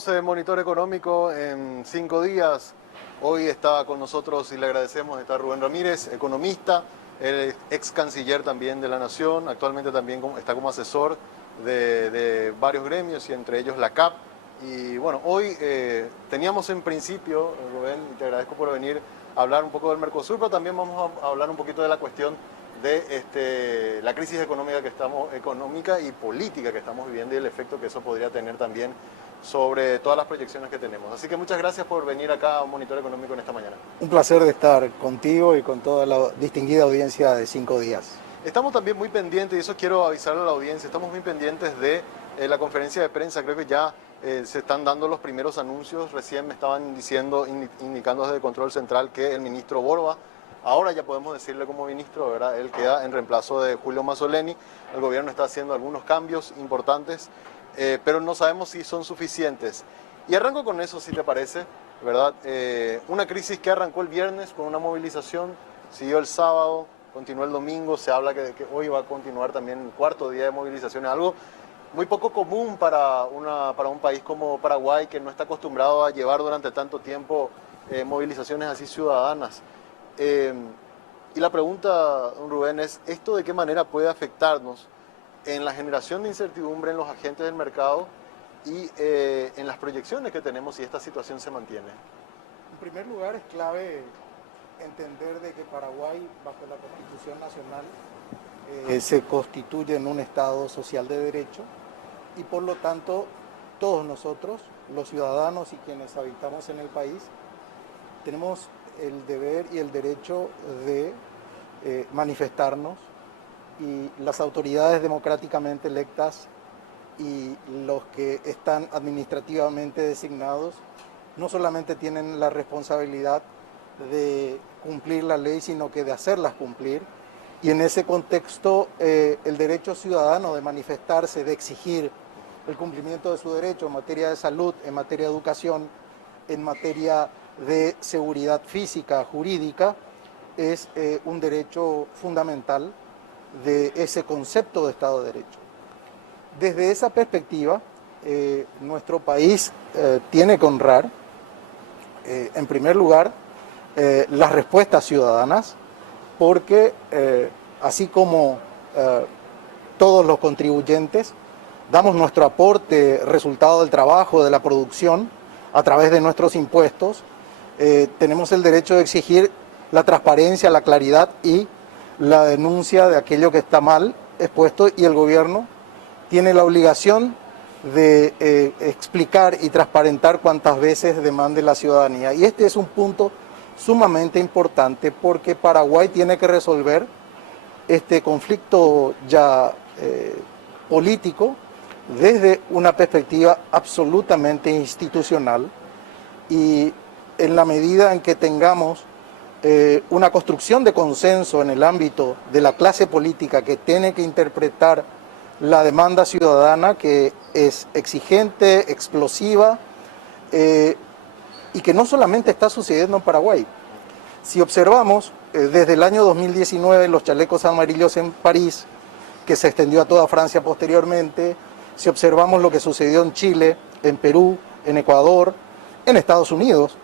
Continuamos en Monitor Económico en 5 días. Hoy está con nosotros y le agradecemos, está Rubén Ramírez, economista, ex canciller también de la Nación, actualmente también está como asesor de varios gremios y entre ellos la CAP. Y bueno, hoy teníamos en principio, Rubén, y te agradezco por venir a hablar un poco del Mercosur, pero también vamos a hablar un poquito de la cuestión de la crisis económica y política que estamos viviendo y el efecto que eso podría tener también sobre todas las proyecciones que tenemos. Así que muchas gracias por venir acá a un Monitor Económico en esta mañana. Un placer de estar contigo y con toda la distinguida audiencia de 5 días. Estamos también muy pendientes, y eso quiero avisarle a la audiencia, estamos muy pendientes de la conferencia de prensa. Creo que ya se están dando los primeros anuncios. Recién me estaban diciendo, indicando desde el Control Central que el ministro Borba, ahora ya podemos decirle como ministro, ¿verdad? Él queda en reemplazo de Julio Mazzoleni. El gobierno está haciendo algunos cambios importantes, pero no sabemos si son suficientes. Y arranco con eso, si te parece, ¿verdad? Una crisis que arrancó el viernes con una movilización, siguió el sábado, continuó el domingo, se habla que hoy va a continuar también el cuarto día de movilizaciones, algo muy poco común para un país como Paraguay, que no está acostumbrado a llevar durante tanto tiempo movilizaciones así ciudadanas. Y la pregunta, Rubén, es ¿esto de qué manera puede afectarnos en la generación de incertidumbre en los agentes del mercado y en las proyecciones que tenemos si esta situación se mantiene? En primer lugar, es clave entender de que Paraguay, bajo la Constitución Nacional, se constituye en un Estado social de derecho y por lo tanto todos nosotros, los ciudadanos y quienes habitamos en el país, tenemos el deber y el derecho de manifestarnos, y las autoridades democráticamente electas y los que están administrativamente designados no solamente tienen la responsabilidad de cumplir la ley, sino que de hacerlas cumplir. Y en ese contexto, el derecho ciudadano de manifestarse, de exigir el cumplimiento de su derecho en materia de salud, en materia de educación, en materia de seguridad física, jurídica, es un derecho fundamental de ese concepto de Estado de Derecho. Desde esa perspectiva, nuestro país tiene que honrar, en primer lugar, las respuestas ciudadanas, porque así como todos los contribuyentes, damos nuestro aporte resultado del trabajo, de la producción, a través de nuestros impuestos, tenemos el derecho de exigir la transparencia, la claridad y la denuncia de aquello que está mal expuesto, y el gobierno tiene la obligación de explicar y transparentar cuantas veces demande la ciudadanía. Y este es un punto sumamente importante porque Paraguay tiene que resolver este conflicto ya político desde una perspectiva absolutamente institucional, y en la medida en que tengamos una construcción de consenso en el ámbito de la clase política que tiene que interpretar la demanda ciudadana, que es exigente, explosiva, y que no solamente está sucediendo en Paraguay. Si observamos desde el año 2019 los chalecos amarillos en París, que se extendió a toda Francia posteriormente, si observamos lo que sucedió en Chile, en Perú, en Ecuador, en Estados Unidos,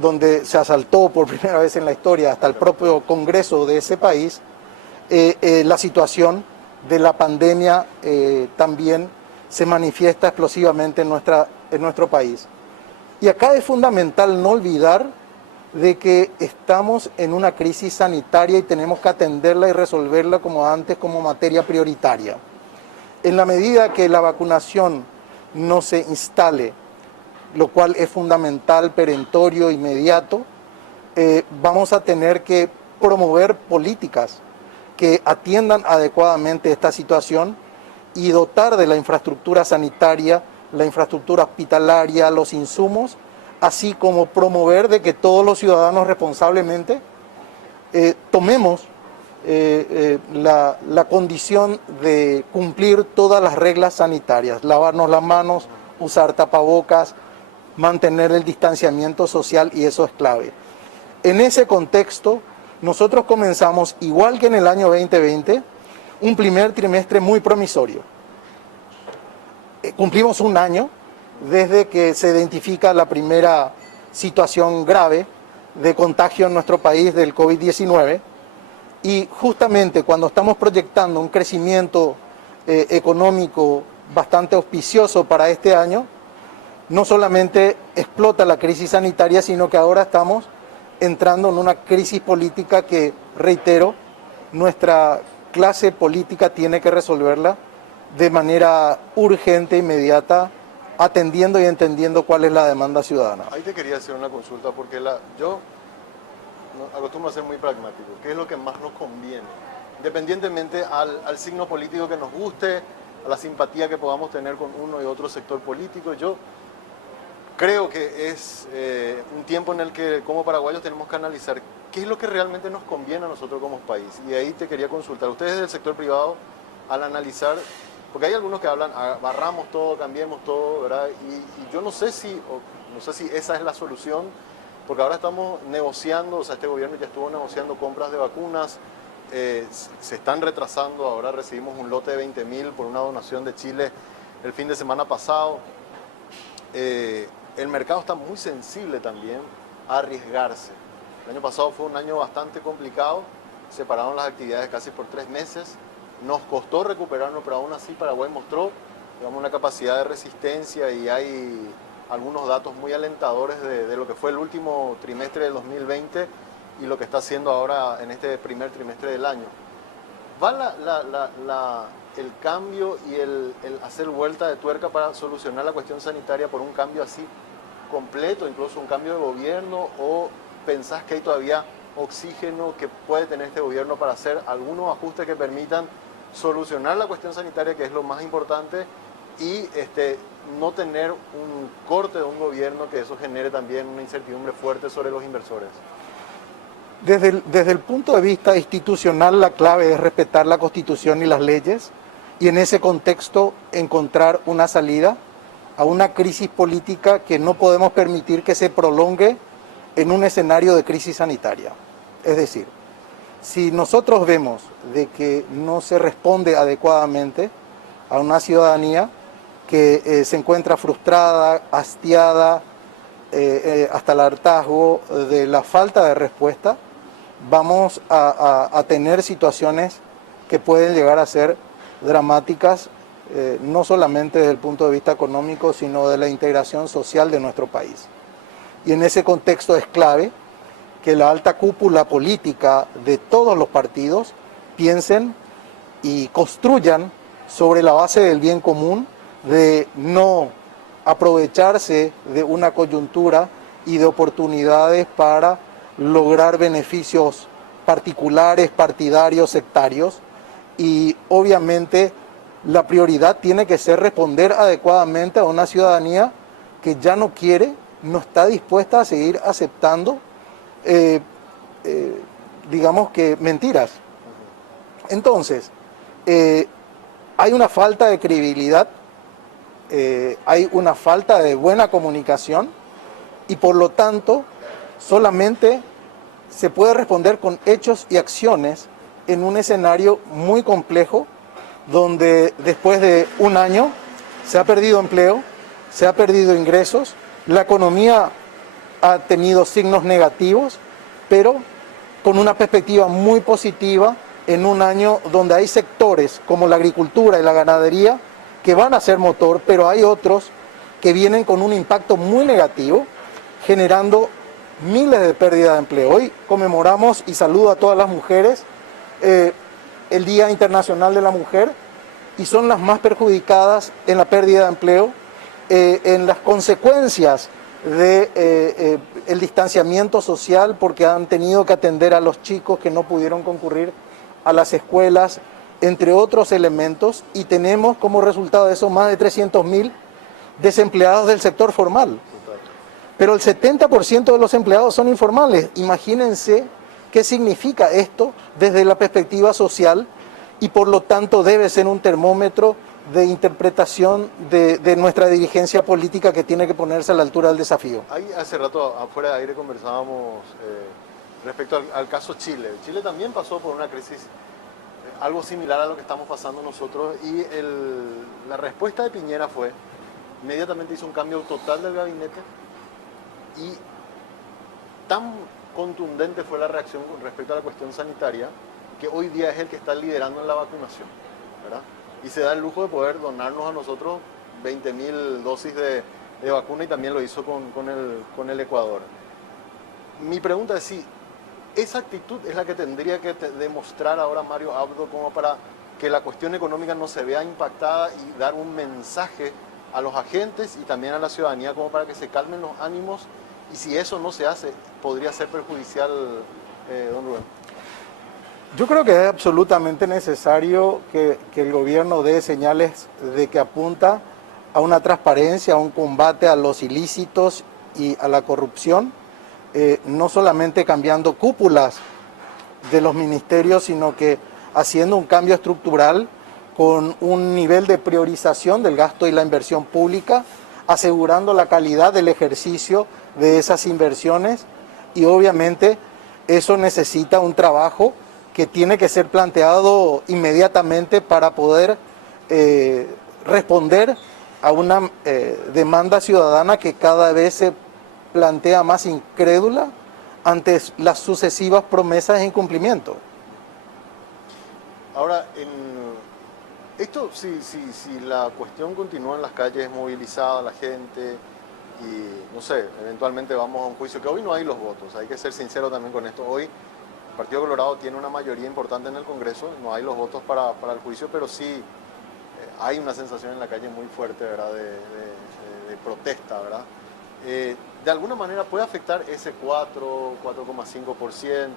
donde se asaltó por primera vez en la historia hasta el propio Congreso de ese país, la situación de la pandemia también se manifiesta explosivamente en nuestro país. Y acá es fundamental no olvidar de que estamos en una crisis sanitaria y tenemos que atenderla y resolverla como antes, como materia prioritaria. En la medida que la vacunación no se instale, lo cual es fundamental, perentorio, inmediato, vamos a tener que promover políticas que atiendan adecuadamente esta situación y dotar de la infraestructura sanitaria, la infraestructura hospitalaria, los insumos, así como promover de que todos los ciudadanos responsablemente tomemos la condición de cumplir todas las reglas sanitarias, lavarnos las manos, usar tapabocas, mantener el distanciamiento social, y eso es clave. En ese contexto, nosotros comenzamos, igual que en el año 2020, un primer trimestre muy promisorio. Cumplimos un año desde que se identifica la primera situación grave de contagio en nuestro país del COVID-19. Y justamente cuando estamos proyectando un crecimiento económico bastante auspicioso para este año, no solamente explota la crisis sanitaria, sino que ahora estamos entrando en una crisis política que, reitero, nuestra clase política tiene que resolverla de manera urgente, inmediata, atendiendo y entendiendo cuál es la demanda ciudadana. Ahí te quería hacer una consulta porque yo acostumbro a ser muy pragmático. ¿Qué es lo que más nos conviene? Independientemente al signo político que nos guste, a la simpatía que podamos tener con uno y otro sector político, yo creo que es un tiempo en el que como paraguayos tenemos que analizar qué es lo que realmente nos conviene a nosotros como país. Y ahí te quería consultar, ustedes del sector privado, al analizar, porque hay algunos que hablan, barramos todo, cambiemos todo, ¿verdad? Y yo no sé si esa es la solución, porque ahora estamos negociando, o sea, este gobierno ya estuvo negociando compras de vacunas, se están retrasando, ahora recibimos un lote de 20.000 por una donación de Chile el fin de semana pasado. El mercado está muy sensible también a arriesgarse. El año pasado fue un año bastante complicado, se pararon las actividades casi por 3 meses, nos costó recuperarnos, pero aún así Paraguay mostró, digamos, una capacidad de resistencia y hay algunos datos muy alentadores de lo que fue el último trimestre del 2020 y lo que está haciendo ahora en este primer trimestre del año. ¿Va el cambio y el hacer vuelta de tuerca para solucionar la cuestión sanitaria por un cambio así completo, incluso un cambio de gobierno, o pensás que hay todavía oxígeno que puede tener este gobierno para hacer algunos ajustes que permitan solucionar la cuestión sanitaria, que es lo más importante, y no tener un corte de un gobierno que eso genere también una incertidumbre fuerte sobre los inversores? Desde el punto de vista institucional, la clave es respetar la Constitución y las leyes y en ese contexto encontrar una salida a una crisis política que no podemos permitir que se prolongue en un escenario de crisis sanitaria. Es decir, si nosotros vemos de que no se responde adecuadamente a una ciudadanía que se encuentra frustrada, hastiada, hasta el hartazgo de la falta de respuesta, vamos a tener situaciones que pueden llegar a ser dramáticas, no solamente desde el punto de vista económico, sino de la integración social de nuestro país. Y en ese contexto es clave que la alta cúpula política de todos los partidos piensen y construyan sobre la base del bien común, de no aprovecharse de una coyuntura y de oportunidades para lograr beneficios particulares, partidarios, sectarios, y obviamente la prioridad tiene que ser responder adecuadamente a una ciudadanía que ya no quiere, no está dispuesta a seguir aceptando, digamos que mentiras. Entonces, hay una falta de credibilidad, hay una falta de buena comunicación y por lo tanto solamente se puede responder con hechos y acciones en un escenario muy complejo donde después de un año se ha perdido empleo, se ha perdido ingresos, la economía ha tenido signos negativos, pero con una perspectiva muy positiva en un año donde hay sectores como la agricultura y la ganadería que van a ser motor, pero hay otros que vienen con un impacto muy negativo, generando miles de pérdidas de empleo. Hoy conmemoramos, y saludo a todas las mujeres, el Día Internacional de la Mujer, y son las más perjudicadas en la pérdida de empleo, en las consecuencias de el distanciamiento social, porque han tenido que atender a los chicos que no pudieron concurrir a las escuelas, entre otros elementos, y tenemos como resultado de eso más de 300.000 desempleados del sector formal. Pero el 70% de los empleados son informales. Imagínense qué significa esto desde la perspectiva social, y por lo tanto debe ser un termómetro de interpretación de nuestra dirigencia política que tiene que ponerse a la altura del desafío. Ahí hace rato afuera de aire conversábamos respecto al caso Chile. Chile también pasó por una crisis algo similar a lo que estamos pasando nosotros, y la respuesta de Piñera fue inmediatamente hizo un cambio total del gabinete y tan contundente fue la reacción con respecto a la cuestión sanitaria que hoy día es el que está liderando en la vacunación, ¿verdad? Y se da el lujo de poder donarnos a nosotros 20.000 dosis de vacuna y también lo hizo con el Ecuador. Mi pregunta es si esa actitud es la que tendría que demostrar ahora Mario Abdo como para que la cuestión económica no se vea impactada y dar un mensaje a los agentes y también a la ciudadanía como para que se calmen los ánimos, y si eso no se hace podría ser perjudicial, don Rubén. Yo creo que es absolutamente necesario que el gobierno dé señales de que apunta a una transparencia, a un combate a los ilícitos y a la corrupción, no solamente cambiando cúpulas de los ministerios, sino que haciendo un cambio estructural con un nivel de priorización del gasto y la inversión pública, asegurando la calidad del ejercicio de esas inversiones, y obviamente eso necesita un trabajo que tiene que ser planteado inmediatamente para poder responder a una demanda ciudadana que cada vez se plantea más incrédula ante las sucesivas promesas en cumplimiento. Ahora, esto, si la cuestión continúa en las calles, movilizada la gente y, no sé, eventualmente vamos a un juicio, que hoy no hay los votos, hay que ser sincero también con esto. Hoy el Partido Colorado tiene una mayoría importante en el Congreso, no hay los votos para el juicio, pero sí hay una sensación en la calle muy fuerte, ¿verdad?, de protesta, ¿verdad? De alguna manera puede afectar ese 4,5%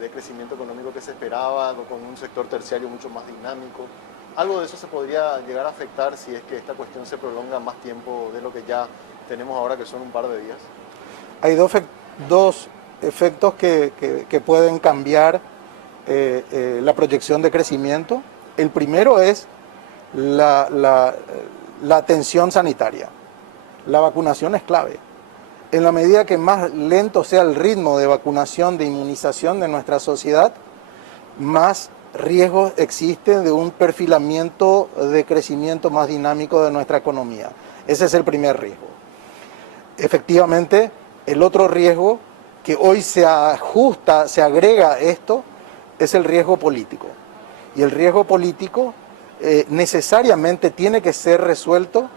de crecimiento económico que se esperaba, con un sector terciario mucho más dinámico. Algo de eso se podría llegar a afectar si es que esta cuestión se prolonga más tiempo de lo que ya tenemos ahora, que son un par de días. Hay dos efectos que pueden cambiar la proyección de crecimiento. El primero es la atención sanitaria. La vacunación es clave. En la medida que más lento sea el ritmo de vacunación, de inmunización de nuestra sociedad, más riesgos existen de un perfilamiento de crecimiento más dinámico de nuestra economía. Ese es el primer riesgo. Efectivamente, el otro riesgo que hoy se ajusta, se agrega a esto, es el riesgo político. Y el riesgo político necesariamente tiene que ser resuelto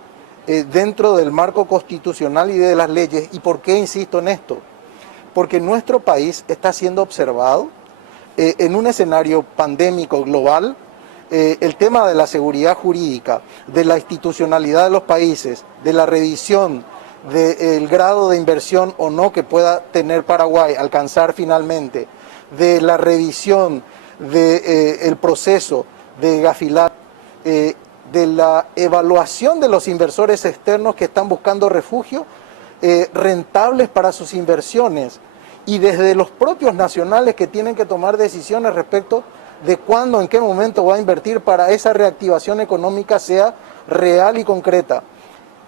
dentro del marco constitucional y de las leyes. ¿Y por qué insisto en esto? Porque nuestro país está siendo observado en un escenario pandémico global. El tema de la seguridad jurídica, de la institucionalidad de los países, de la revisión del grado de inversión o no que pueda tener Paraguay, alcanzar finalmente, de la revisión del proceso de Gafilat, de la evaluación de los inversores externos que están buscando refugio rentables para sus inversiones, y desde los propios nacionales que tienen que tomar decisiones respecto de cuándo, en qué momento va a invertir para esa reactivación económica sea real y concreta.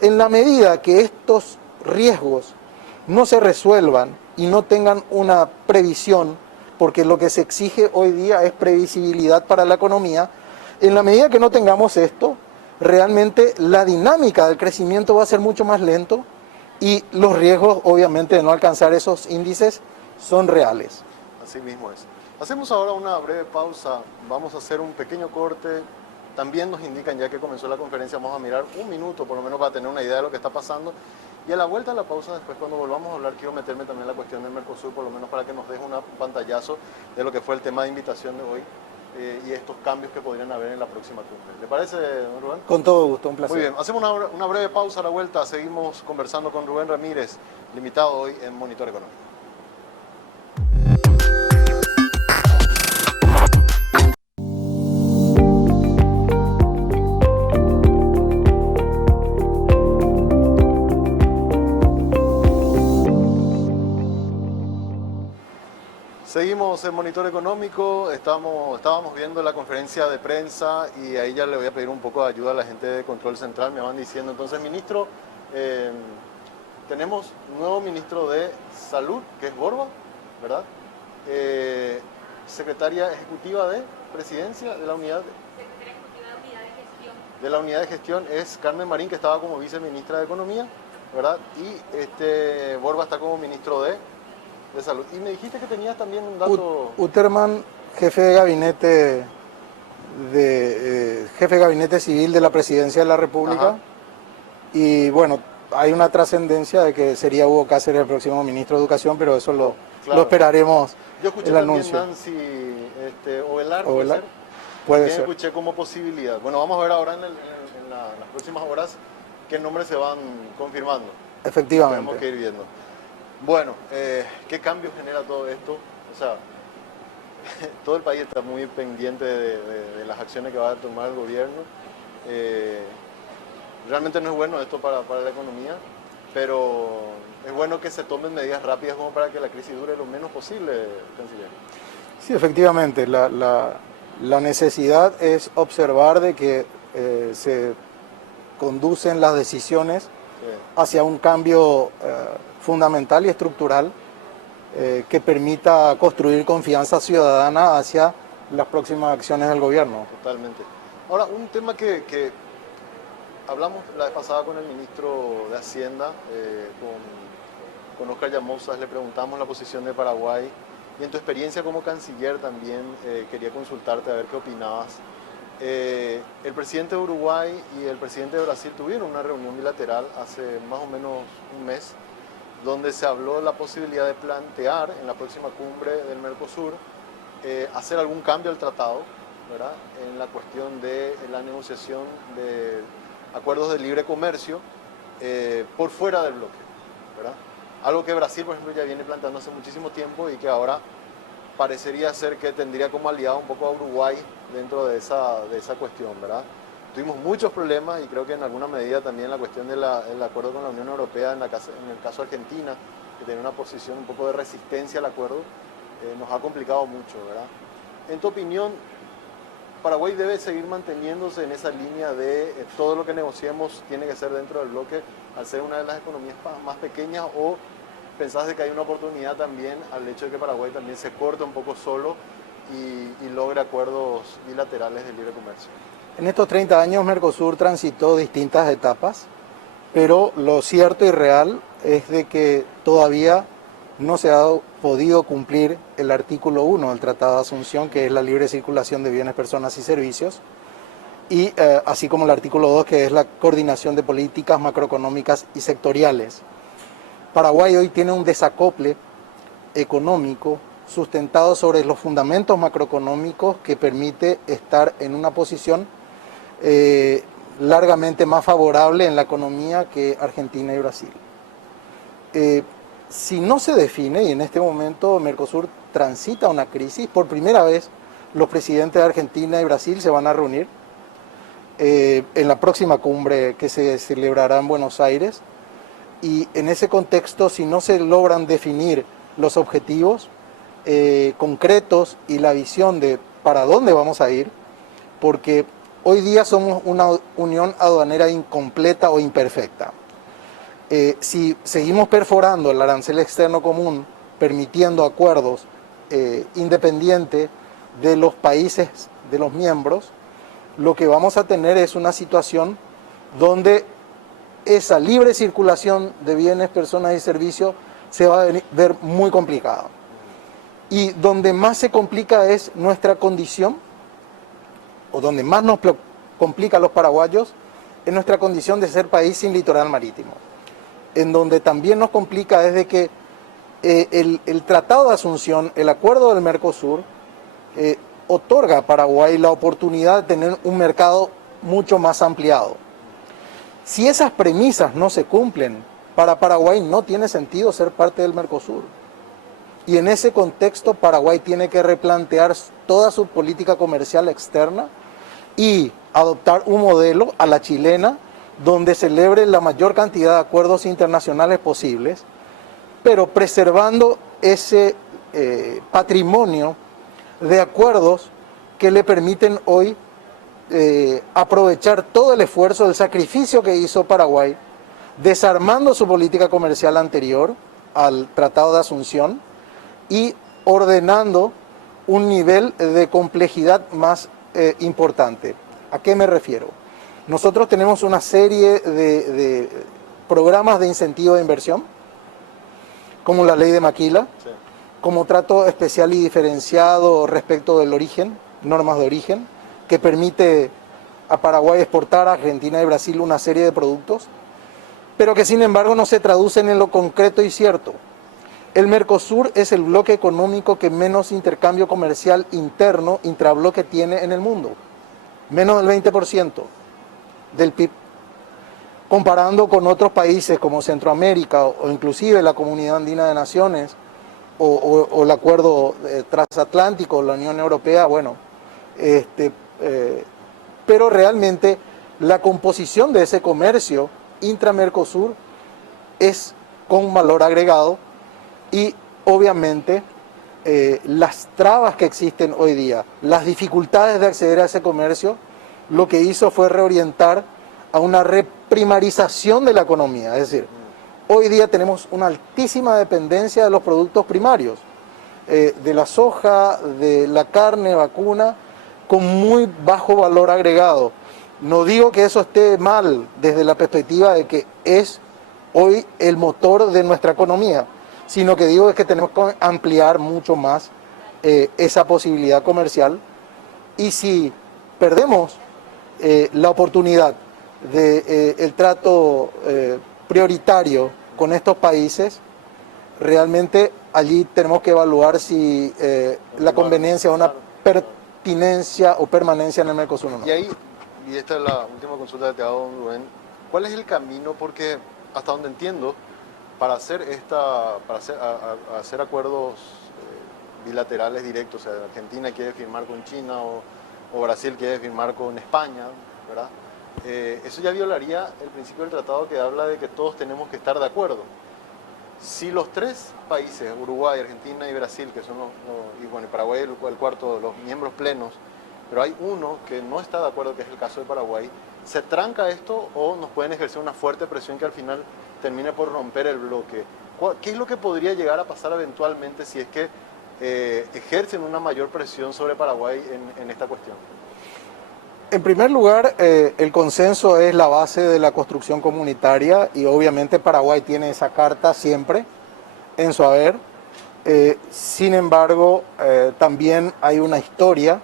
En la medida que estos riesgos no se resuelvan y no tengan una previsión, porque lo que se exige hoy día es previsibilidad para la economía, en la medida que no tengamos esto, realmente la dinámica del crecimiento va a ser mucho más lento y los riesgos, obviamente, de no alcanzar esos índices son reales. Así mismo es. Hacemos ahora una breve pausa, vamos a hacer un pequeño corte. También nos indican, ya que comenzó la conferencia, vamos a mirar un minuto por lo menos para tener una idea de lo que está pasando. Y a la vuelta de la pausa, después cuando volvamos a hablar, quiero meterme también en la cuestión del Mercosur, por lo menos para que nos deje un pantallazo de lo que fue el tema de invitación de hoy y estos cambios que podrían haber en la próxima cumbre. ¿Le parece, don Rubén? Con todo gusto, un placer. Muy bien, hacemos una breve pausa a la vuelta, seguimos conversando con Rubén Ramírez, limitado hoy en Monitor Económico. Seguimos en Monitor Económico, estábamos viendo la conferencia de prensa y ahí ya le voy a pedir un poco de ayuda a la gente de Control Central. Me van diciendo, entonces, ministro, tenemos un nuevo ministro de Salud, que es Borba, ¿verdad? Secretaria Ejecutiva de Presidencia de la Unidad. Secretaria Ejecutiva de Unidad de Gestión. de la unidad de gestión es Carmen Marín, que estaba como viceministra de Economía, ¿verdad? Y Borba está como ministro de Salud. Y me dijiste que tenías también un dato... Uterman, jefe de gabinete jefe de gabinete civil de la Presidencia de la República. Ajá. Y bueno, hay una trascendencia de que sería Hugo Cáceres el próximo ministro de Educación, pero eso lo Claro. esperaremos. Yo escuché el también anuncio. Nancy Ovelar, ¿puede Ovelar, ser? puede También ser. escuché como posibilidad. Bueno, vamos a ver ahora en las próximas horas qué nombres se van confirmando. Tenemos que Efectivamente. ir viendo. Bueno, ¿qué cambios genera todo esto? O sea, todo el país está muy pendiente de las acciones que va a tomar el gobierno. Realmente no es bueno esto para la economía, pero es bueno que se tomen medidas rápidas como para que la crisis dure lo menos posible, canciller. Sí, efectivamente. La necesidad es observar de que se conducen las decisiones Sí. hacia un cambio fundamental y estructural que permita construir confianza ciudadana hacia las próximas acciones del gobierno. Totalmente. Ahora, un tema que hablamos la vez pasada con el ministro de Hacienda, con Oscar Llamosas, le preguntamos la posición de Paraguay y en tu experiencia como canciller también quería consultarte a ver qué opinabas. El presidente de Uruguay y el presidente de Brasil tuvieron una reunión bilateral hace más o menos un mes, donde se habló de la posibilidad de plantear en la próxima cumbre del Mercosur hacer algún cambio al tratado, ¿verdad? En la cuestión de la negociación de acuerdos de libre comercio por fuera del bloque, ¿verdad? Algo que Brasil, por ejemplo, ya viene planteando hace muchísimo tiempo y que ahora parecería ser que tendría como aliado un poco a Uruguay dentro de esa cuestión, ¿verdad? Tuvimos muchos problemas y creo que en alguna medida también la cuestión del acuerdo con la Unión Europea, en el caso Argentina, que tiene una posición un poco de resistencia al acuerdo, nos ha complicado mucho, ¿verdad? En tu opinión, ¿Paraguay debe seguir manteniéndose en esa línea de todo lo que negociemos tiene que ser dentro del bloque al ser una de las economías más pequeñas, o pensás de que hay una oportunidad también al hecho de que Paraguay también se corte un poco solo y logre acuerdos bilaterales de libre comercio? En estos 30 años Mercosur transitó distintas etapas, pero lo cierto y real es de que todavía no se ha podido cumplir el artículo 1 del Tratado de Asunción, que es la libre circulación de bienes, personas y servicios, y así como el artículo 2, que es la coordinación de políticas macroeconómicas y sectoriales. Paraguay hoy tiene un desacople económico sustentado sobre los fundamentos macroeconómicos que permite estar en una posición largamente más favorable en la economía que Argentina y Brasil. Si no se define, y en este momento Mercosur transita una crisis, por primera vez los presidentes de Argentina y Brasil se van a reunir en la próxima cumbre que se celebrará en Buenos Aires, y en ese contexto, si no se logran definir los objetivos concretos y la visión de para dónde vamos a ir, porque hoy día somos una unión aduanera incompleta o imperfecta. Si seguimos perforando el arancel externo común, permitiendo acuerdos independientes de los países, de los miembros, lo que vamos a tener es una situación donde esa libre circulación de bienes, personas y servicios se va a ver muy complicada. Y donde más se complica es nuestra condición, o donde más nos complica a los paraguayos, es nuestra condición de ser país sin litoral marítimo. En donde también nos complica es de que el Tratado de Asunción, el acuerdo del Mercosur, otorga a Paraguay la oportunidad de tener un mercado mucho más ampliado. Si esas premisas no se cumplen, para Paraguay no tiene sentido ser parte del Mercosur. Y en ese contexto Paraguay tiene que replantear toda su política comercial externa y adoptar un modelo a la chilena donde celebre la mayor cantidad de acuerdos internacionales posibles, pero preservando ese patrimonio de acuerdos que le permiten hoy aprovechar todo el esfuerzo, el sacrificio que hizo Paraguay, desarmando su política comercial anterior al Tratado de Asunción y ordenando un nivel de complejidad más importante. ¿A qué me refiero? Nosotros tenemos una serie de programas de incentivo de inversión, como la ley de Maquila, Sí. como trato especial y diferenciado respecto del origen, normas de origen, que permite a Paraguay exportar a Argentina y Brasil una serie de productos, pero que sin embargo no se traducen en lo concreto y cierto. El Mercosur es el bloque económico que menos intercambio comercial interno, intrabloque, tiene en el mundo. Menos del 20% del PIB. Comparando con otros países como Centroamérica o inclusive la Comunidad Andina de Naciones o el Acuerdo Transatlántico, la Unión Europea, bueno, pero realmente la composición de ese comercio intra-Mercosur es con valor agregado. Y obviamente las trabas que existen hoy día, las dificultades de acceder a ese comercio, lo que hizo fue reorientar a una reprimarización de la economía. Es decir, hoy día tenemos una altísima dependencia de los productos primarios, de la soja, de la carne vacuna, con muy bajo valor agregado. No digo que eso esté mal desde la perspectiva de que es hoy el motor de nuestra economía, sino que digo es que tenemos que ampliar mucho más esa posibilidad comercial, y si perdemos la oportunidad del trato prioritario con estos países, realmente allí tenemos que evaluar si la conveniencia o una pertinencia o permanencia en el Mercosur o no. Y ahí, y esta es la última consulta que te hago, Rubén, ¿cuál es el camino? Porque hasta donde entiendo, para hacer hacer acuerdos bilaterales directos, o sea, Argentina quiere firmar con China o Brasil quiere firmar con España, ¿verdad? Eso ya violaría el principio del tratado que habla de que todos tenemos que estar de acuerdo. Si los tres países, Uruguay, Argentina y Brasil, que son y bueno, Paraguay el cuarto, los miembros plenos, pero hay uno que no está de acuerdo, que es el caso de Paraguay, ¿se tranca esto o nos pueden ejercer una fuerte presión que al final termine por romper el bloque? ¿Qué es lo que podría llegar a pasar eventualmente si es que ejercen una mayor presión sobre Paraguay en esta cuestión? En primer lugar, el consenso es la base de la construcción comunitaria y obviamente Paraguay tiene esa carta siempre en su haber. Sin embargo, también hay una historia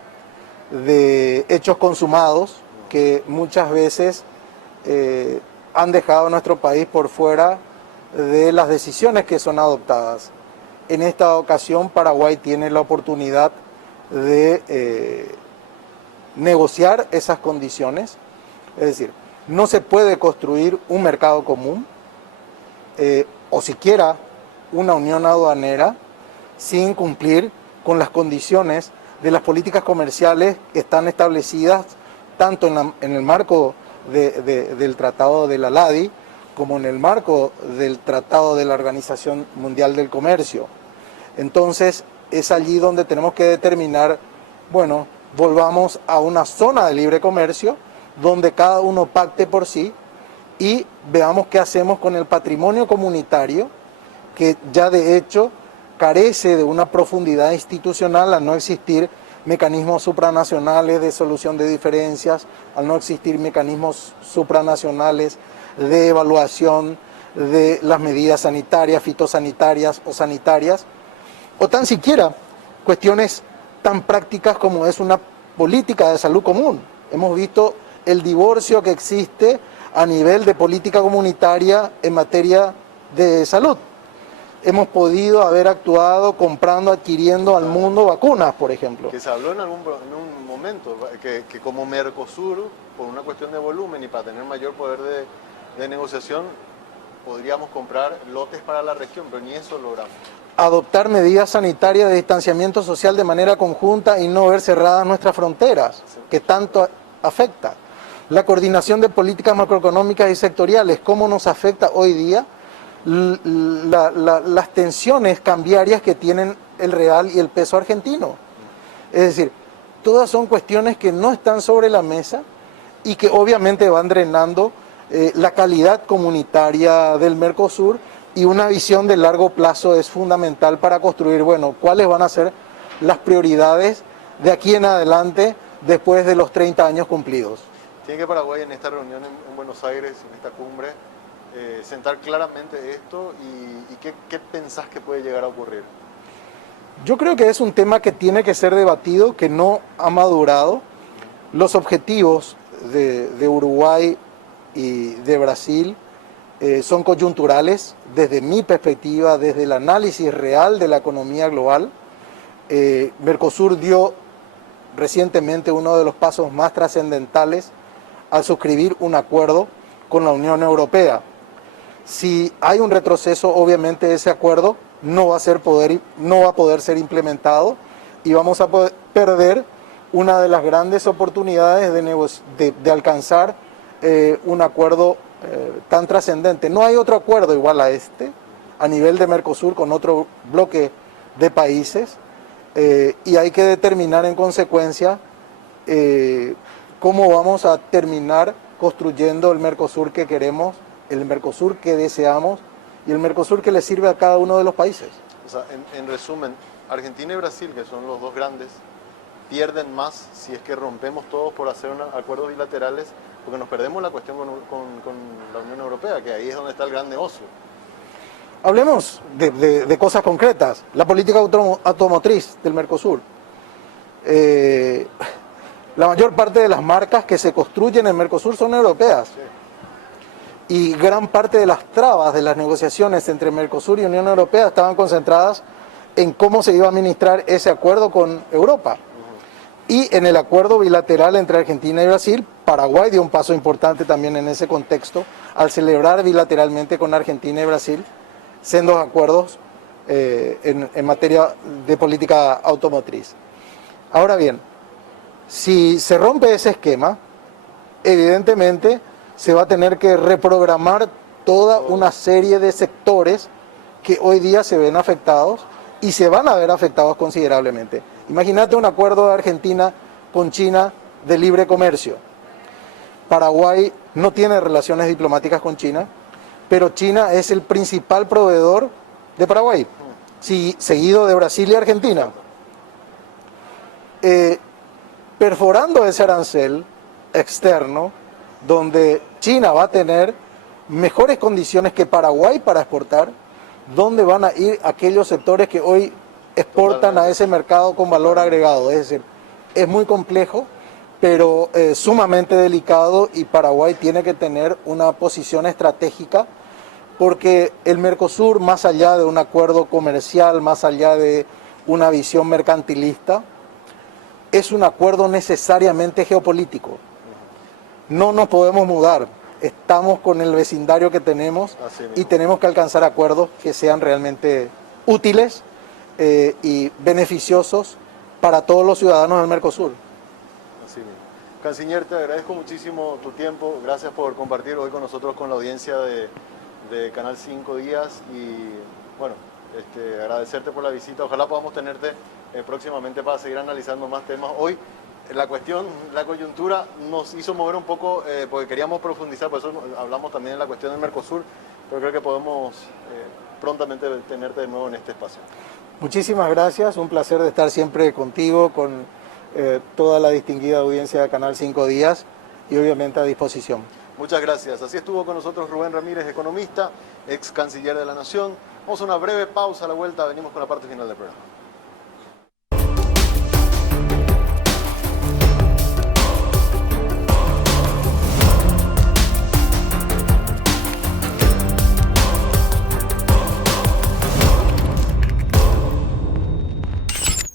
de hechos consumados que muchas veces han dejado a nuestro país por fuera de las decisiones que son adoptadas. En esta ocasión, Paraguay tiene la oportunidad de negociar esas condiciones, es decir, no se puede construir un mercado común o siquiera una unión aduanera sin cumplir con las condiciones de las políticas comerciales que están establecidas tanto en el marco del Tratado de la LADI como en el marco del Tratado de la Organización Mundial del Comercio. Entonces es allí donde tenemos que determinar, bueno, volvamos a una zona de libre comercio donde cada uno pacte por sí y veamos qué hacemos con el patrimonio comunitario que ya de hecho carece de una profundidad institucional al no existir mecanismos supranacionales de solución de diferencias, al no existir mecanismos supranacionales de evaluación de las medidas sanitarias, fitosanitarias o sanitarias, o tan siquiera cuestiones tan prácticas como es una política de salud común. Hemos visto el divorcio que existe a nivel de política comunitaria en materia de salud. Hemos podido haber actuado comprando, adquiriendo al mundo vacunas, por ejemplo. Que se habló en un momento que como Mercosur, por una cuestión de volumen y para tener mayor poder de negociación, podríamos comprar lotes para la región, pero ni eso logramos. Adoptar medidas sanitarias de distanciamiento social de manera conjunta y no ver cerradas nuestras fronteras, que tanto afecta. La coordinación de políticas macroeconómicas y sectoriales, cómo nos afecta hoy día las tensiones cambiarias que tienen el real y el peso argentino. Es decir, todas son cuestiones que no están sobre la mesa y que obviamente van drenando la calidad comunitaria del Mercosur, y una visión de largo plazo es fundamental para construir, bueno, cuáles van a ser las prioridades de aquí en adelante después de los 30 años cumplidos. Tiene que Paraguay en esta reunión en Buenos Aires, en esta cumbre, sentar claramente esto y qué pensás que puede llegar a ocurrir. Yo creo que es un tema que tiene que ser debatido, que no ha madurado. Los objetivos de Uruguay y de Brasil son coyunturales desde mi perspectiva, desde el análisis real de la economía global. Mercosur dio recientemente uno de los pasos más trascendentales al suscribir un acuerdo con la Unión Europea. Si hay un retroceso, obviamente ese acuerdo no va a poder ser implementado y vamos a perder una de las grandes oportunidades de alcanzar un acuerdo tan trascendente. No hay otro acuerdo igual a este, a nivel de Mercosur, con otro bloque de países, y hay que determinar en consecuencia cómo vamos a terminar construyendo el Mercosur que queremos, el Mercosur que deseamos y el Mercosur que le sirve a cada uno de los países. O sea, en resumen, Argentina y Brasil, que son los dos grandes, pierden más si es que rompemos todos por hacer acuerdos bilaterales, porque nos perdemos la cuestión con la Unión Europea, que ahí es donde está el gran negocio. Hablemos de cosas concretas. La política automotriz del Mercosur. La mayor parte de las marcas que se construyen en Mercosur son europeas. Sí. Y gran parte de las trabas de las negociaciones entre Mercosur y Unión Europea estaban concentradas en cómo se iba a administrar ese acuerdo con Europa. Y en el acuerdo bilateral entre Argentina y Brasil, Paraguay dio un paso importante también en ese contexto, al celebrar bilateralmente con Argentina y Brasil sendos acuerdos en materia de política automotriz. Ahora bien, si se rompe ese esquema, evidentemente se va a tener que reprogramar toda una serie de sectores que hoy día se ven afectados y se van a ver afectados considerablemente. Imagínate un acuerdo de Argentina con China de libre comercio. Paraguay no tiene relaciones diplomáticas con China, pero China es el principal proveedor de Paraguay, seguido de Brasil y Argentina. Perforando ese arancel externo, donde China va a tener mejores condiciones que Paraguay para exportar, ¿dónde van a ir aquellos sectores que hoy exportan a ese mercado con valor agregado? Es decir, es muy complejo, pero sumamente delicado, y Paraguay tiene que tener una posición estratégica, porque el Mercosur, más allá de un acuerdo comercial, más allá de una visión mercantilista, es un acuerdo necesariamente geopolítico. No nos podemos mudar, estamos con el vecindario que tenemos y tenemos que alcanzar acuerdos que sean realmente útiles y beneficiosos para todos los ciudadanos del Mercosur. Así mismo. Canciller, te agradezco muchísimo tu tiempo, gracias por compartir hoy con nosotros, con la audiencia de Canal 5 Días, y bueno, agradecerte por la visita. Ojalá podamos tenerte próximamente para seguir analizando más temas. Hoy la coyuntura nos hizo mover un poco porque queríamos profundizar, por eso hablamos también de la cuestión del Mercosur, pero creo que podemos prontamente tenerte de nuevo en este espacio. Muchísimas gracias, un placer de estar siempre contigo, con toda la distinguida audiencia de Canal 5 Días, y obviamente a disposición. Muchas gracias. Así estuvo con nosotros Rubén Ramírez, economista, ex canciller de la Nación. Vamos a una breve pausa, a la vuelta venimos con la parte final del programa.